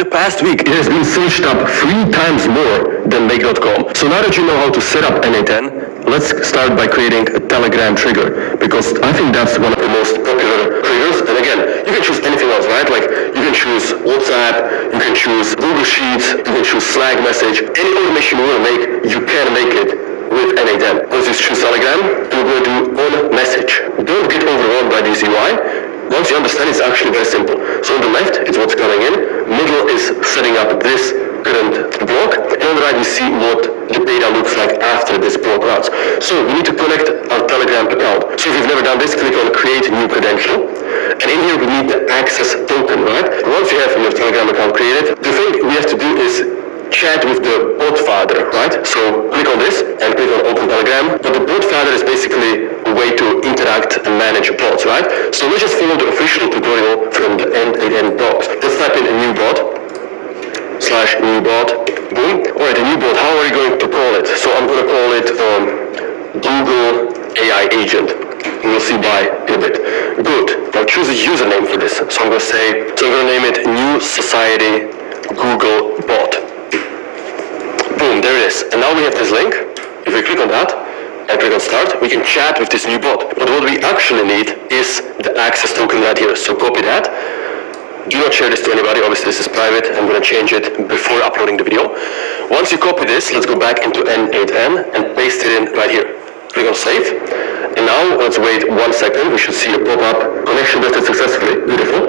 The past week, it has been searched up 3 times more than Make.com. So now that you know how to set up N8N, let's start by creating a Telegram trigger, because I think that's one of the most popular triggers. And again, you can choose anything else, right? Like you can choose WhatsApp, you can choose Google Sheets, you can choose Slack message. Any automation you want to make, you can make it with N8N. Let's just choose Telegram, and we're going to do on message. Don't get overwhelmed by this UI. Once you understand, it's actually very simple. So on the left, it's what's coming in. Middle is setting up this current block. And on the right, you see what the data looks like after this block runs. So we need to connect our Telegram account. So if you've never done this, click on Create New Credential. And in here, we need the access token, right? Once you have your Telegram account created, the thing we have to do is chat with the bot father, right? So click on this and click on Open Telegram. But the bot father is basically a way to interact and manage bots, right? So let's just follow the official tutorial from the N8N docs. Let's type in a new bot, /new bot, boom. Alright, a new bot, how are you going to call it? So I'm going to call it Google AI Agent. We'll see by in a bit. Good. Now choose a username for this. So I'm going to name it New Society Google Bot. Boom, there it is. And now we have this link. If we click on that and click on start, we can chat with this new bot. But what we actually need is the access token right here. So copy that. Do not share this to anybody. Obviously this is private. I'm going to change it before uploading the video. Once you copy this, let's go back into N8N and paste it in right here. Click on save. And now let's wait 1 second. We should see a pop-up. Connection tested successfully. Beautiful.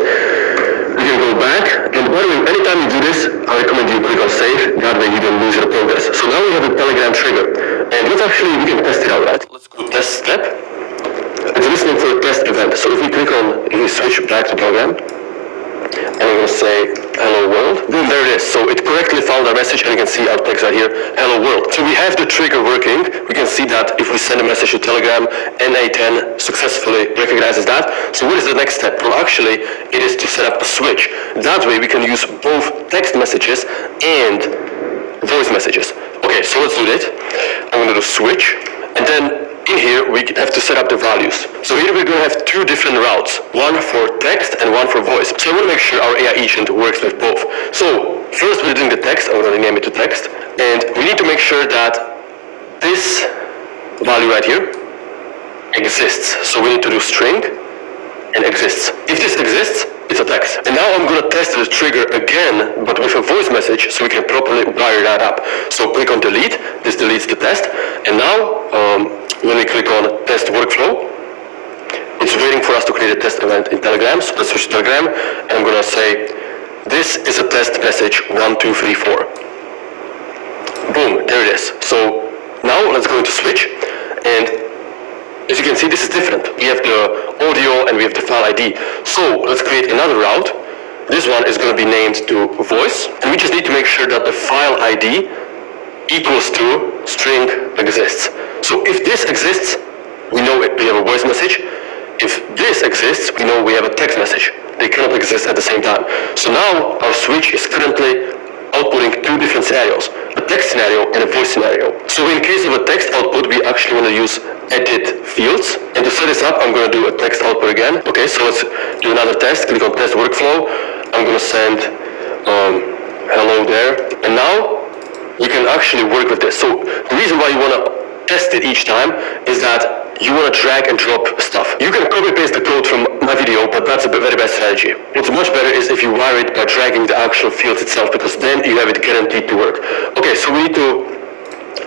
We can go back, and by the way, anytime you do this, I recommend you click on save, that way you don't lose your progress. So now we have a Telegram trigger, and we can test it out, right? Let's go test step. It's listening for a test event, so if we switch back to Telegram, and we're going to say, hello world, boom, there it is. So it correctly found our message, and you can see our text right here, hello world. So we have the trigger working. We can see that if we send a message to Telegram, N8N successfully recognizes that. So what is the next step? Well, actually, it is to set up a switch. That way we can use both text messages and voice messages. Okay, so let's do that. I'm going to do switch, and then in here, we have to set up the values. So here we're going to have 2 different routes, one for text and one for voice. So I want to make sure our AI agent works with both. So first we're doing the text. I'm going to rename it to text. And we need to make sure that this value right here exists. So we need to do string and exists. If this exists, it's a text. And now I'm going to test the trigger again, but with a voice message, so we can properly wire that up. So click on delete. This deletes the test. And now, when we click on test workflow, it's waiting for us to create a test event in Telegram. So let's switch to Telegram, and I'm going to say, this is a test message 1, 2, 3, 4. Boom, there it is. So now let's go into switch, and as you can see, this is different. We have the audio and we have the file ID. So let's create another route. This one is going to be named to voice, and we just need to make sure that the file ID equals to string exists. So if this exists, we know we have a voice message. If this exists, we know we have a text message. They cannot exist at the same time. So now our switch is currently outputting 2 different scenarios, a text scenario and a voice scenario. So in case of a text output, we actually want to use edit fields. And to set this up, I'm going to do a text output again. Okay, so let's do another test. Click on test workflow. I'm going to send hello there. And now we can actually work with this. So the reason why you want to test it each time is that you want to drag and drop stuff. You can copy paste the code from my video, but that's a very bad strategy. What's much better is if you wire it by dragging the actual fields itself, because then you have it guaranteed to work. Okay, so we need to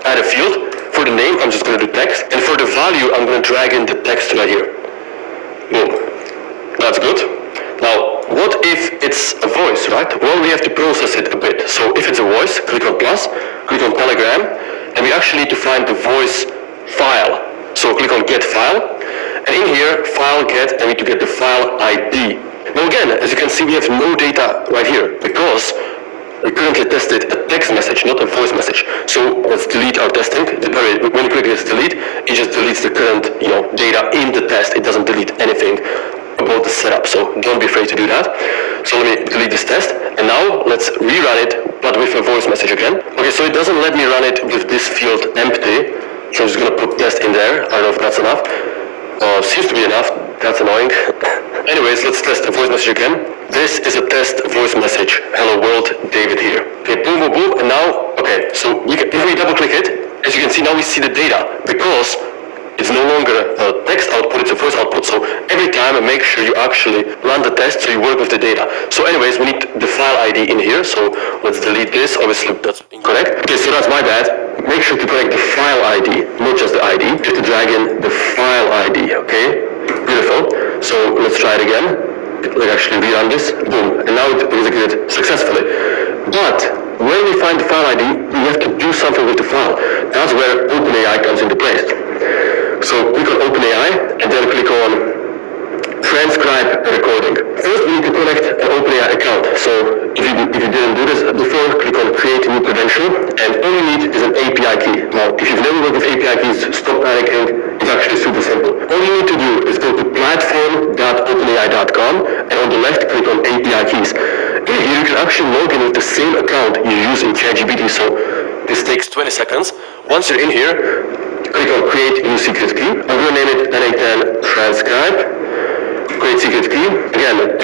add a field. For the name, I'm just going to do text. And for the value, I'm going to drag in the text right here. Boom. That's good. Now, what if it's a voice, right? Well, we have to process it a bit. So if it's a voice, click on plus, click on Telegram, and we actually need to find the voice file. So click on get file, and in here, file get, and we need to get the file ID. Now again, as you can see, we have no data right here, because we currently tested a text message, not a voice message. So let's delete our testing. When you click this delete, it just deletes the current data in the test. It doesn't delete anything about the setup, so don't be afraid to do that. So let me delete this test, and now let's rerun it, but with a voice message again. Okay, so it doesn't let me run it with this field empty, so I'm just going to put test in there. I don't know if that's enough. Seems to be enough. That's annoying. Anyways, let's test the voice message again. This is a test voice message. Hello world, David here. Okay, boom, boom, boom, and now, okay, so if we double click it, as you can see, now we see the data, because it's no longer a text output, it's a voice output. So every time make sure you actually run the test so you work with the data. So anyways, we need the file ID in here. So let's delete this. Obviously that's incorrect. Okay, so that's my bad. Make sure to connect the file ID, not just the ID. You have to drag in the file ID, okay? Beautiful. So let's try it again. Like actually rerun this. Boom. And now it executed successfully. But when we find the file ID, we have to do something with the file. That's where OpenAI comes into place. So click on OpenAI and then click on transcribe recording. First we need to connect an OpenAI account. So if you didn't do this before, click on create new credential and all you need is an API key. Now if you've never worked with API keys, stop panicking. It's actually super simple. All you need to do is go to platform.openai.com and on the left click on API keys. In here you can actually log in with the same account you use in ChatGPT. So this takes 20 seconds. Once you're in here, click on create new secret key. I'm going to name it n8n transcribe. Create secret key. Again,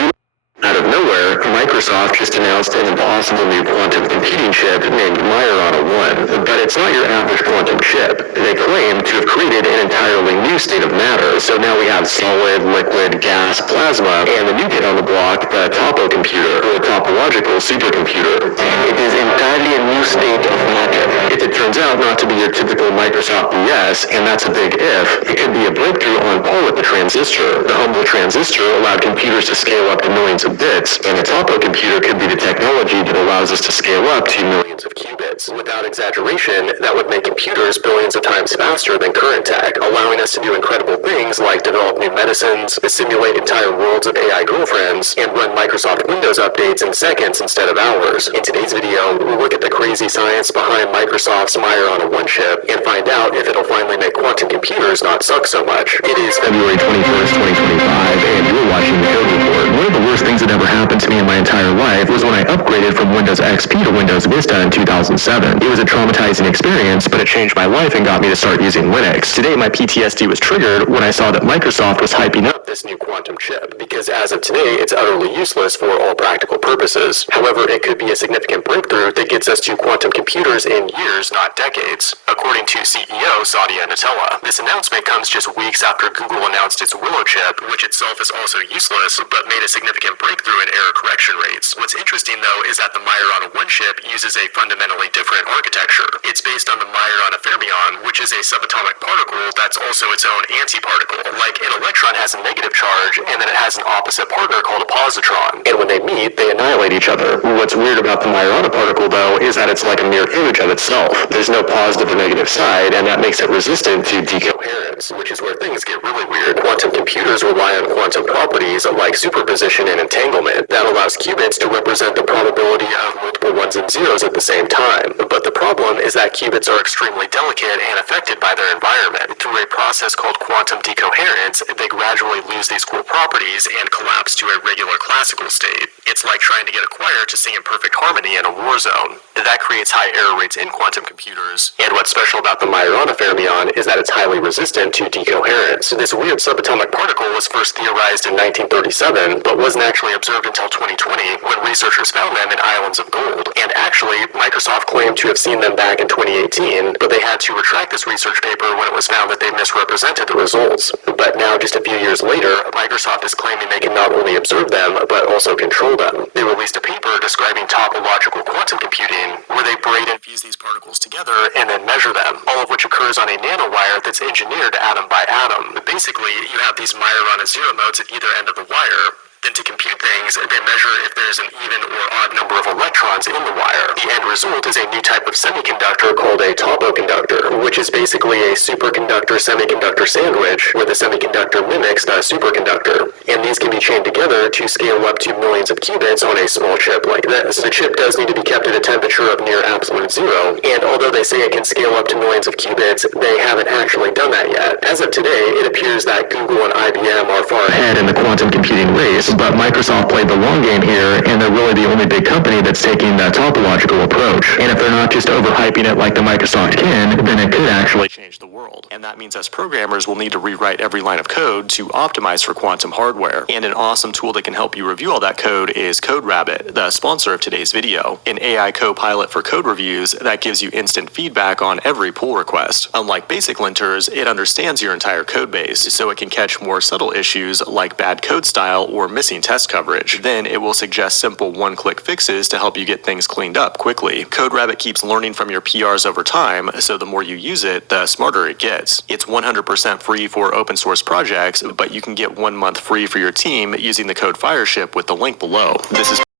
out of nowhere, Microsoft just announced an impossible new quantum computing chip named Majorana 1. But it's not your average quantum chip. They claim to have created an entirely new state of matter. So now we have solid, liquid, gas, plasma, and the new kid on the block, the Topo computer, or the topological supercomputer. It is entirely a new state of matter. If it turns out not to be your typical Microsoft BS, and that's a big if, it could be a breakthrough on par with the transistor. The humble transistor allowed computers to scale up to millions of bits, and a Topo computer could be the technology that allows us to scale up to millions of qubits. Without exaggeration, that would make computers billions of times faster than current tech, allowing us to do incredible things like develop new medicines, simulate entire worlds of AI girlfriends, and run Microsoft Windows updates in seconds instead of hours. In today's video, we'll look at the crazy science behind Microsoft's Majorana 1 chip and find out if it'll finally make quantum computers not suck so much. It is February 21st, 2025, and you're watching the Code Report. One of the worst things that ever happened to me in my entire life was when I upgraded from Windows XP to Windows Vista in 2007. It was a traumatizing experience, but it changed my life and got me to start using Linux. Today, my PTSD was triggered when I saw that Microsoft was hyping up this new quantum chip, because as of today, it's utterly useless for all practical purposes. However, it could be a significant breakthrough that gets us to quantum computers in years, not decades, according to CEO Satya Nadella. This announcement comes just weeks after Google announced its Willow chip, which itself is also useless, but made a significant breakthrough in error correction rates. What's interesting though is that the Majorana 1 chip uses a fundamentally different architecture. It's based on the Majorana fermion, which is a subatomic particle that's also its own antiparticle. Like an electron has a negative charge, and then it has an opposite partner called a positron. And when they meet, they annihilate each other. What's weird about the Majorana particle though is that it's like a mirror image of itself. There's no positive or negative side, and that makes it resistant to decoherence, which is where things get really weird. Quantum computers rely on quantum properties like superposition and entanglement that allows qubits to represent the probability of multiple ones and zeros at the same time. But the problem is that qubits are extremely delicate and affected by their environment. Through a process called quantum decoherence, they gradually lose these cool properties and collapse to a regular classical state. It's like trying to get a choir to sing in perfect harmony in a war zone. That creates high error rates in quantum computers. And what's special about the Majorana fermion is that it's highly resistant to decoherence. This weird subatomic particle was first theorized in 1937, but wasn't actually observed until 2020 when researchers found them in islands of gold. And actually, Microsoft claimed to have seen them back in 2018, but they had to retract this research paper when it was found that they misrepresented the results. But now, just a few years later, Microsoft is claiming they can not only observe them, but also control them. They released a paper describing topological quantum computing, where they braid and fuse these particles together and then measure them, all of which occurs on a nanowire that's engineered atom by atom. Basically, you have these Majorana zero modes at either end of the wire. Then to compute things, they measure if there's an even or odd number of electrons in the wire. The end result is a new type of semiconductor called a Topo conductor, which is basically a superconductor semiconductor sandwich where the semiconductor mimics the superconductor. And these can be chained together to scale up to millions of qubits on a small chip like this. The chip does need to be kept at a temperature of near absolute zero, and although they say it can scale up to millions of qubits, they haven't actually done that yet. As of today, it appears that Google and IBM are far ahead in the quantum computing race, But Microsoft played the long game here, and they're really the only big company that's taking that topological approach. And if they're not just overhyping it like the Microsoft can, then it could actually change the world. And that means us programmers will need to rewrite every line of code to optimize for quantum hardware. And an awesome tool that can help you review all that code is CodeRabbit, the sponsor of today's video, an AI co-pilot for code reviews that gives you instant feedback on every pull request. Unlike basic linters, it understands your entire code base, so it can catch more subtle issues like bad code style or missing test coverage. Then it will suggest simple one-click fixes to help you get things cleaned up quickly. CodeRabbit keeps learning from your PRs over time, so the more you use it, the smarter it gets. It's 100% free for open source projects, but you can get 1 month free for your team using the code FIRESHIP with the link below. This is